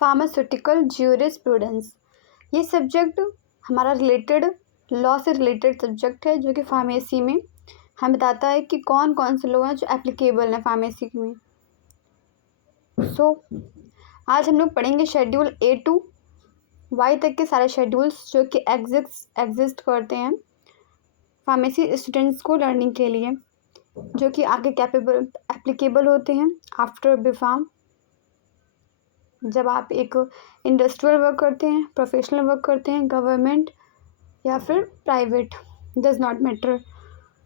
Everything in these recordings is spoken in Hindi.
Pharmaceutical jurisprudence. ये सब्जेक्ट हमारा लॉ से रिलेटेड सब्जेक्ट है, जो कि फार्मेसी में हमें बताता है कि कौन कौन से लोग हैं जो एप्लीकेबल हैं फार्मेसी में। आज हम लोग पढ़ेंगे शेड्यूल A to Y तक के सारे शेड्यूल्स जो कि एग्जिस्ट करते हैं फार्मेसी स्टूडेंट्स को लर्निंग के लिए, जो कि आगे एप्लीकेबल होते हैं आफ्टर B.Pharm। जब आप एक इंडस्ट्रियल वर्क करते हैं, प्रोफेशनल वर्क करते हैं, गवर्नमेंट या फिर private, does not matter,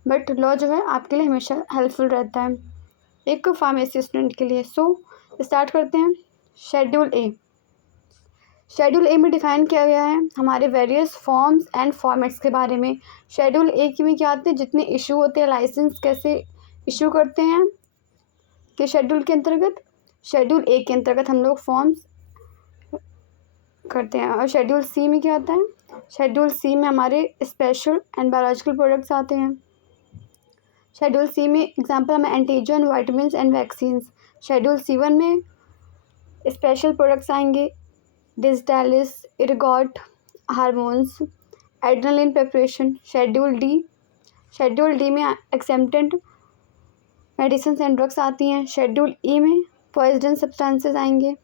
but law जो है आपके लिए हमेशा हेल्पफुल रहता है एक फार्मेसी स्टूडेंट के लिए। स्टार्ट करते हैं। शेड्यूल ए में डिफाइन किया गया है हमारे वेरियस फॉर्म्स एंड फॉर्मेट्स के बारे में। शेड्यूल ए में क्या आते हैं, जितने इशू होते हैं, लाइसेंस कैसे इशू करते हैं कि शेड्यूल के अंतर्गत, शेड्यूल ए के अंतर्गत हम लोग फॉर्म्स करते हैं। और शेड्यूल सी में क्या आता है, शेड्यूल सी में हमारे स्पेशल एंड बायोलॉजिकल प्रोडक्ट्स आते हैं। शेड्यूल सी में एग्जांपल हमें antigen, vitamins and vaccines. Schedule C1 में स्पेशल प्रोडक्ट्स आएंगे, digitalis, ergot, hormones, adrenaline preparation. Schedule D में एक्सेप्टेड मेडिसिन एंड ड्रग्स आती हैं। शेड्यूल ई में पॉइजनस सब्सटेंसेस आएंगे।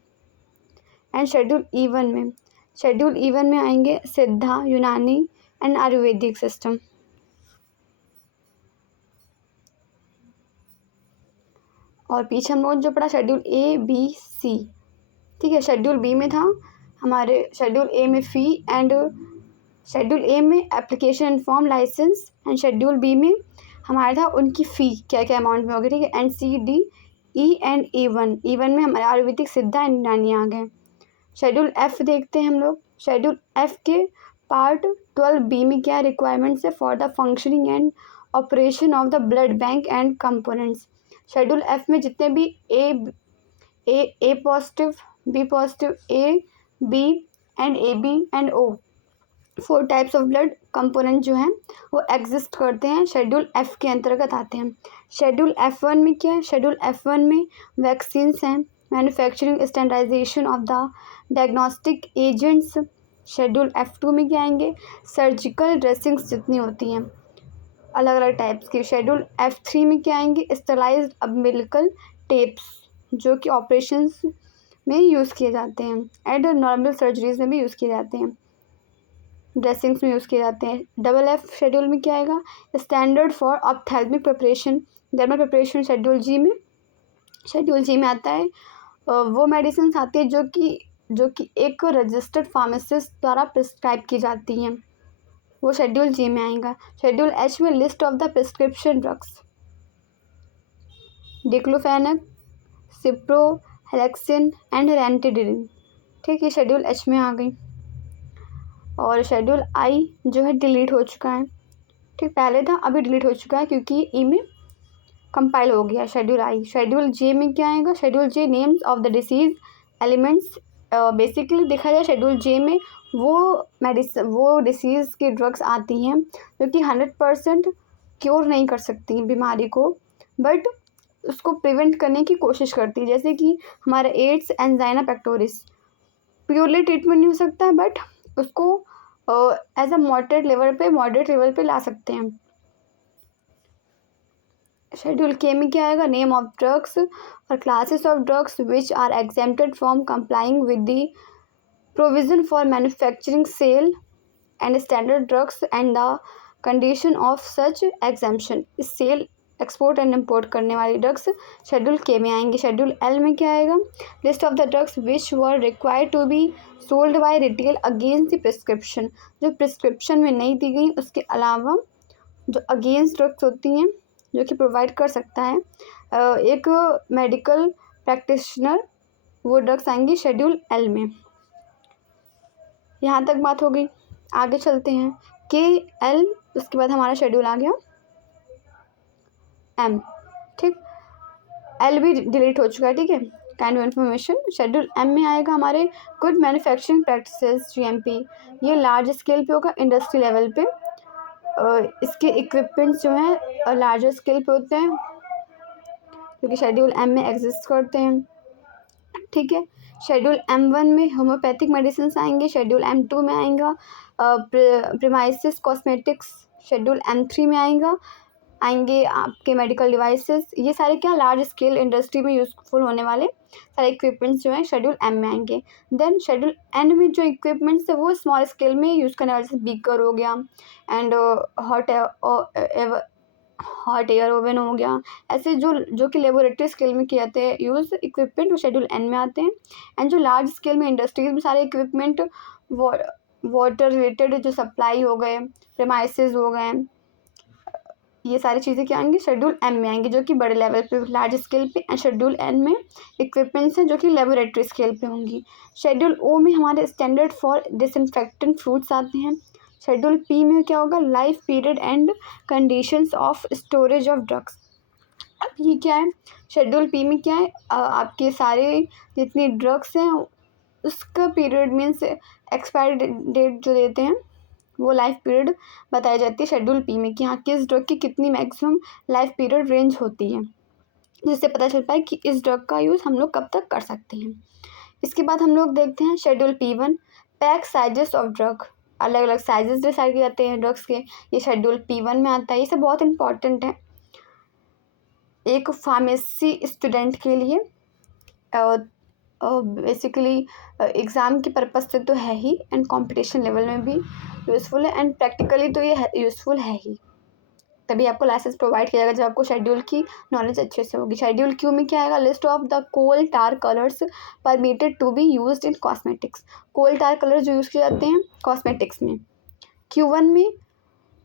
एंड शेड्यूल ई1 में आएंगे सिद्धा, यूनानी एंड आयुर्वेदिक सिस्टम। और पीछे हम लोग जो पढ़ा शेड्यूल A, B, C, ठीक है। शेड्यूल बी में था हमारे शेड्यूल ए में फ़ी एंड शेड्यूल ए में application and form, licence, and schedule B में हमारा था उनकी फ़ी क्या क्या अमाउंट में होगी, ठीक है। And C, D, E and E1 में हमारे आयुर्वेदिक, सिद्धा एंड यूनानी आ गए। शेड्यूल F देखते हैं हम लोग। शेड्यूल F के पार्ट 12B में क्या रिक्वायरमेंट्स है for the functioning and operation of the blood bank and components. Schedule F में जितने भी A positive, B positive, A, B and AB and O 4 types of blood component जो हैं वो एग्जिस्ट करते हैं, शेड्यूल F के अंतर्गत आते हैं। शेड्यूल F1 में क्या है, शेड्यूल F1 में वैक्सीन्स हैं, manufacturing, standardisation of the diagnostic agents. Schedule F2 में क्या आएंगे, सर्जिकल ड्रेसिंग्स जितनी होती हैं अलग अलग टाइप्स की। शेड्यूल F3 में क्या आएंगे, स्टेलाइज्ड अम्बिलिकल टेप्स, जो कि ऑपरेशंस में यूज़ किए जाते हैं एंड नॉर्मल सर्जरीज में भी यूज़ किए जाते हैं, ड्रेसिंग्स में यूज़ किए जाते हैं। डबल F शेड्यूल में क्या आएगा, standard for ophthalmic preparation, dermal preparation. Schedule G में आता है वो मेडिसिन आती है जो कि एक रजिस्टर्ड फार्मासिस्ट द्वारा प्रिस्क्राइब की जाती हैं, वो शेड्यूल जी में आएगा। शेड्यूल H में list of the prescription drugs, diclofenac, cipro, halexin and ranitidine, ठीक है, शेड्यूल H में आ गई। और शेड्यूल I जो है डिलीट हो चुका है, ठीक, पहले था अभी डिलीट हो चुका है क्योंकि ई में कंपाइल हो गया शेड्यूल I। शेड्यूल J में क्या आएगा, schedule J names of the disease elements. Basically देखा जाए शेड्यूल J में वो डिसीज़ की ड्रग्स आती हैं जो कि 100% क्योर नहीं कर सकती बीमारी को, बट उसको प्रिवेंट करने की कोशिश करती है। जैसे कि हमारा AIDS, angina pectoris purely treatment नहीं हो सकता है, बट उसको एज अ मॉडरेट लेवल पे ला सकते हैं। शेड्यूल K में क्या आएगा, नेम ऑफ ड्रग्स और classes of drugs which are exempted from complying with the provision for manufacturing, sale and standard drugs and the condition of such exemption. इस सेल, एक्सपोर्ट एंड इम्पोर्ट करने वाली ड्रग्स शेड्यूल K में आएंगे। शेड्यूल L में क्या आएगा, list of the drugs which were required to be sold by retail against the prescription, जो प्रिस्क्रिप्शन में नहीं दी गई उसके अलावा जो अगेंस्ट ड्रग्स होती हैं जो कि प्रोवाइड कर सकता है एक मेडिकल प्रैक्टिशनर, वो ड्रग्स आएंगी शेड्यूल L में। यहाँ तक बात हो गई, आगे चलते हैं। KL, उसके बाद हमारा शेड्यूल आ गया M, ठीक, L भी डिलीट हो चुका है, ठीक है। Kind of information. Schedule M में आएगा हमारे गुड मैन्युफैक्चरिंग प्रैक्टिसेस, GMP। ये लार्ज स्केल पे होगा, इंडस्ट्री लेवल पे। इसके इक्विपमेंट्स जो हैं लार्जर स्केल पे होते हैं क्योंकि शेड्यूल M में एग्जिस्ट करते हैं। ठीक है। शेड्यूल M1 में होम्योपैथिक मेडिसिन आएंगे। शेड्यूल M2 में आएगा प्रीमाइसिस कॉस्मेटिक्स। शेड्यूल M3 में आएंगे आपके मेडिकल डिवाइसेस। ये सारे क्या लार्ज स्केल इंडस्ट्री में यूज़फुल होने वाले सारे इक्विपमेंट्स जो हैं शेड्यूल M में आएंगे। देन शेड्यूल N में जो इक्विपमेंट्स है वो स्मॉल स्केल में यूज़ करने वाले, जैसे बीकर हो गया एंड हॉट एयर ओवन हो गया। ऐसे जो कि लेबोरेटरी स्केल में किए जाते हैं यूज़ इक्विपमेंट, वो शेड्यूल N में आते हैं। एंड जो लार्ज स्केल में इंडस्ट्रीज में सारे इक्विपमेंट, वाटर रिलेटेड जो सप्लाई हो गए, प्रेमाइसेस हो गए, ये सारी चीज़ें क्या आएंगी शेड्यूल M में आएंगी, जो कि बड़े लेवल पे लार्ज स्केल पे। एंड शेड्यूल N में इक्विपमेंट्स हैं जो कि लेबोरेटरी स्केल पे होंगी। शेड्यूल O में हमारे स्टैंडर्ड फॉर डिसइंफेक्टेंट फ्रूट्स आते हैं। शेड्यूल P में क्या होगा, life period and conditions of storage of drugs. अब ये क्या है, शेड्यूल P में क्या है, आपके सारे जितनी ड्रग्स हैं उसका पीरियड मीन्स एक्सपायरी डेट जो देते हैं वो लाइफ पीरियड बताई जाती है शेड्यूल P में, कि हाँ किस ड्रग की कितनी मैक्सिमम लाइफ पीरियड रेंज होती है, जिससे पता चल पाए कि इस ड्रग का यूज़ हम लोग कब तक कर सकते हैं। इसके बाद हम लोग देखते हैं schedule P1 pack sizes of drug. अलग अलग साइजेस डिसाइड किए जाते हैं ड्रग्स के, ये शेड्यूल P1 में आता है। ये सब बहुत इंपॉर्टेंट है एक फार्मेसी स्टूडेंट के लिए। बेसिकली एग्ज़ाम के पर्पज़ से तो है ही, एंड कंपटीशन लेवल में भी यूज़फुल है, एंड प्रैक्टिकली तो ये यूज़फुल है ही। तभी आपको लाइसेंस प्रोवाइड किया जाएगा जब आपको शेड्यूल की नॉलेज अच्छे से होगी। शेड्यूल Q में क्या आएगा, list of the coal tar colours permitted to be used in cosmetics. Coal tar colour जो यूज़ किए जाते हैं कॉस्मेटिक्स में। Q1 में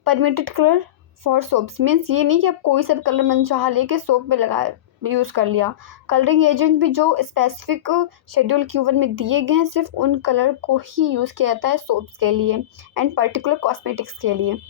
permitted colour for soaps, means ये नहीं कि आप कोई सा कलर मनचाहा लेके सोप में लगा यूज़ कर लिया। कलरिंग एजेंट भी जो स्पेसिफिक शेड्यूल Q1 में दिए गए हैं सिर्फ उन कलर को ही यूज़ किया जाता है सोप्स के लिए एंड पर्टिकुलर कॉस्मेटिक्स के लिए।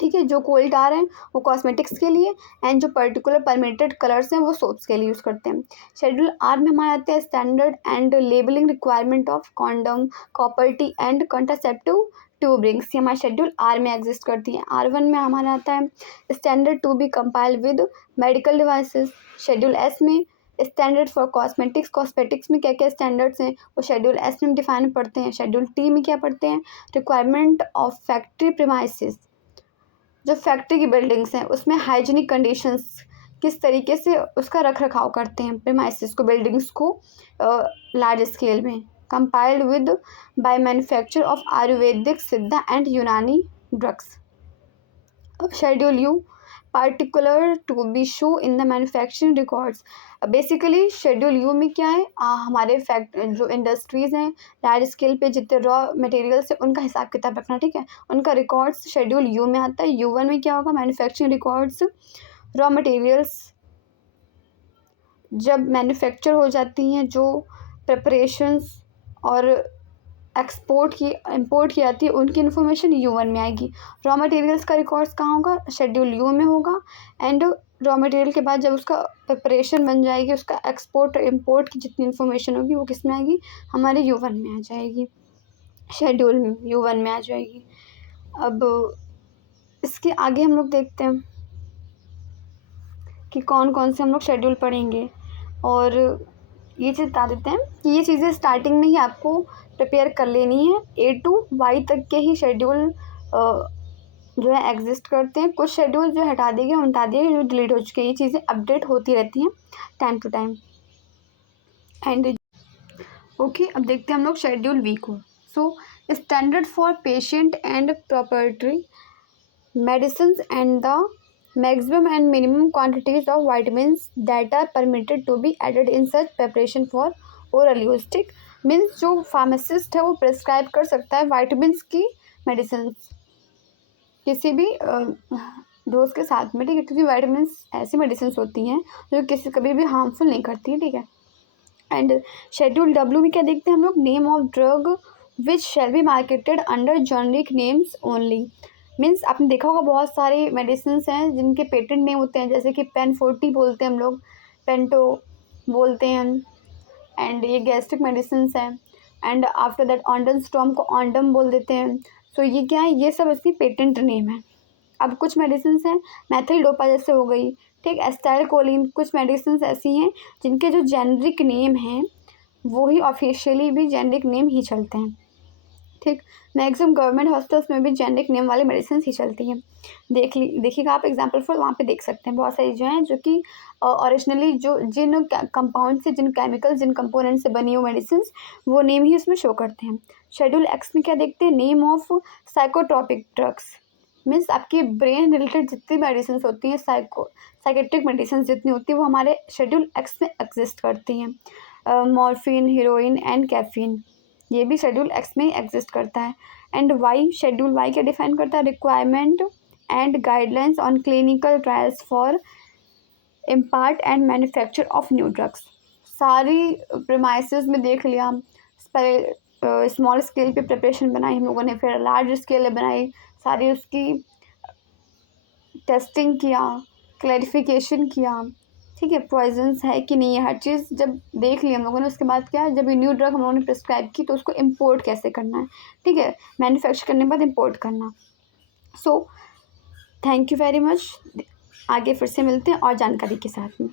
ठीक है, जो कोल टार हैं वो कॉस्मेटिक्स के लिए, एंड जो पर्टिकुलर परमिटेड कलर्स हैं वो सोप्स के लिए यूज़ करते हैं। शेड्यूल R में हमारे आते हैं standard and labelling requirement of condom, copper T and contraceptive tube rings. ये हमारे शेड्यूल R में एग्जिस्ट करती हैं। R1 में हमारा आता है standard to be compile with medical devices. Schedule S में स्टैंडर्ड फॉर कॉस्मेटिक्स। कॉस्मेटिक्स में क्या क्या स्टैंडर्ड्स हैं वो शेड्यूल S में डिफाइन पढ़ते हैं। शेड्यूल T में क्या पढ़ते हैं, रिक्वायरमेंट ऑफ फैक्ट्री प्रीमाइसेस। जो फैक्ट्री की बिल्डिंग्स हैं उसमें हाइजीनिक कंडीशंस किस तरीके से उसका रख रखाव करते हैं प्रीमाइसेस को, बिल्डिंग्स को लार्ज स्केल में। Compiled with by manufacture of Ayurvedic, Siddha and Unani drugs. अब schedule U particular to be show in the manufacturing records. Basically schedule U में क्या है, हमारे जो इंडस्ट्रीज़ हैं लार्ज स्केल पे जितने रॉ मटेरियल्स है उनका हिसाब किताब रखना। ठीक है, उनका रिकॉर्ड्स शेड्यूल U में आता है। U1 में क्या होगा, मैन्युफैक्चरिंग रिकॉर्ड्स, रॉ मटेरियल्स जब मैन्युफैक्चर हो जाती हैं, जो प्रिपरेशंस और एक्सपोर्ट की इंपोर्ट की जाती है उनकी इन्फॉर्मेशन U1 में आएगी। रॉ मटेरियल्स का रिकॉर्ड्स कहाँ होगा, शेड्यूल U में होगा। एंड रॉ मटेरियल के बाद जब उसका प्रिपरेशन बन जाएगी, उसका एक्सपोर्ट इंपोर्ट की जितनी इन्फॉर्मेशन होगी वो किस में आएगी, हमारे U1 में आ जाएगी, शेड्यूल U1 में आ जाएगी। अब इसके आगे हम लोग देखते हैं कि कौन कौन से हम लोग शेड्यूल पढ़ेंगे, और ये चीज़ बता देते हैं कि ये चीज़ें स्टार्टिंग में ही आपको प्रिपेयर कर लेनी है। A to Y तक के ही शेड्यूल जो है एग्जिस्ट करते हैं। कुछ शेड्यूल जो हटा दिए गए हटा दिए, जो डिलीट हो चुके हैं। ये चीज़ें अपडेट होती रहती हैं time to time. And okay, अब देखते हैं हम लोग शेड्यूल V को। So standard for patient and property medicine and the maximum and minimum quantities of vitamins that are permitted to be added in such preparation for oral use। ठीक, मीन्स जो फार्मासिस्ट है वो प्रिस्क्राइब कर सकता है वाइटामिन्स की मेडिसिन किसी भी डोज के साथ में। ठीक है, क्योंकि वाइटामिन्स ऐसी मेडिसिन होती हैं जो कभी भी हार्मफुल नहीं करती है। ठीक है, एंड शेड्यूल W में क्या देखते हैं हम लोग, name of drug which shall be marketed under generic names only. Means आपने देखा होगा बहुत सारी मेडिसिन हैं जिनके पेटेंट नेम होते हैं, जैसे कि पेन 40 बोलते हैं हम लोग, पेंटो बोलते हैं, एंड ये गैस्ट्रिक मेडिसिन हैं। एंड आफ्टर दैट ऑन्डनस्टॉम को ऑन्डम बोल देते हैं। सो ये क्या है, ये सब इसकी पेटेंट नेम है। अब कुछ मेडिसिन हैं मैथिल डोपा जैसे हो गई, ठीक, एस्टाइल कोलिन, कुछ मेडिसिन ऐसी हैं जिनके जो जेनरिक नेम हैं वो ही ऑफिशियली भी जेनरिक नेम ही चलते हैं। ठीक, मैक्सिमम गवर्नमेंट हॉस्पिटल्स में भी जेनरिक नेम वाले मेडिसिन ही चलती हैं। देखिएगा आप एग्जाम्पल फॉर वहाँ पे देख सकते हैं बहुत सारी जो हैं जो कि ओरिजिनली जो जिन कंपाउंड से, जिन केमिकल, जिन कंपोनेंट से बनी हुई मेडिसिन, वो नेम ही उसमें शो करते हैं। शेड्यूल एक्स में क्या देखते हैं, name of psychotropic drugs, means आपकी ब्रेन रिलेटेड जितनी मेडिसिन होती हैं, साइकेट्रिक मेडिसिन जितनी होती है वो हमारे शेड्यूल एक्स में एग्जिस्ट करती हैं। मॉर्फिन, हीरोइन एंड कैफीन, ये भी शेड्यूल एक्स में ही एग्जिस्ट करता है। एंड वाई, शेड्यूल वाई क्या डिफाइन करता है, requirement and guidelines on clinical trials for impart and manufacture of new drugs. सारी प्रेमाइसिस में देख लिया, पहले स्मॉल स्केल पे प्रिपरेशन बनाई हम लोगों ने, फिर लार्ज स्केल बनाई, सारी उसकी टेस्टिंग किया, क्लैरिफिकेशन किया, ठीक है, पॉइजन्स है कि नहीं है, हर चीज़ जब देख लिया हम लोगों ने, उसके बाद क्या, जब ये न्यू ड्रग हम लोगों ने प्रिस्क्राइब की तो उसको इम्पोर्ट कैसे करना है, ठीक है, मैन्युफैक्चर करने के बाद इम्पोर्ट करना। So thank you very much, आगे फिर से मिलते हैं और जानकारी के साथ में।